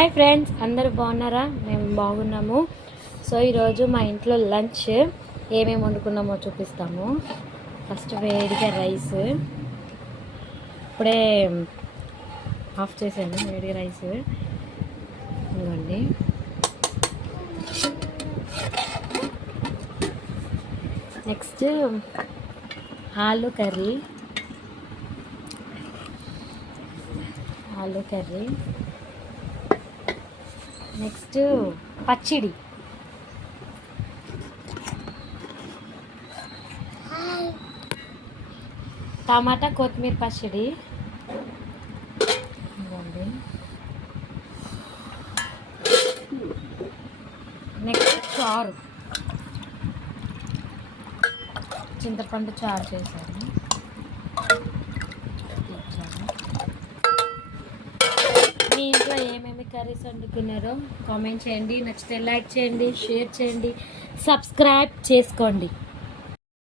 Hi friends, అందరూ బాగున్నారా? మేము బాగున్నాము. సో ఈరోజు మా ఇంట్లో లంచ్ ఏమేమి వండుకున్నామో చూపిస్తాము. ఫస్ట్ వేడిగా రైస్, ఇప్పుడే ఆఫ్ చేశాను. వేడిగా రైస్ ఇవ్వండి. నెక్స్ట్ ఆలు కర్రీ, నెక్స్ట్ పచ్చిడి, టమాటా కొత్తిమీర పచ్చడి ఇవ్వండి. నెక్స్ట్ చారు, చింతపండు చారు చేశాను. మీ ఇంట్లో ఏమేమి కర్రీస్ వండుకున్నారో కామెంట్ చేయండి. నచ్చితే లైక్ చేయండి, షేర్ చేయండి, సబ్స్క్రైబ్ చేసుకోండి.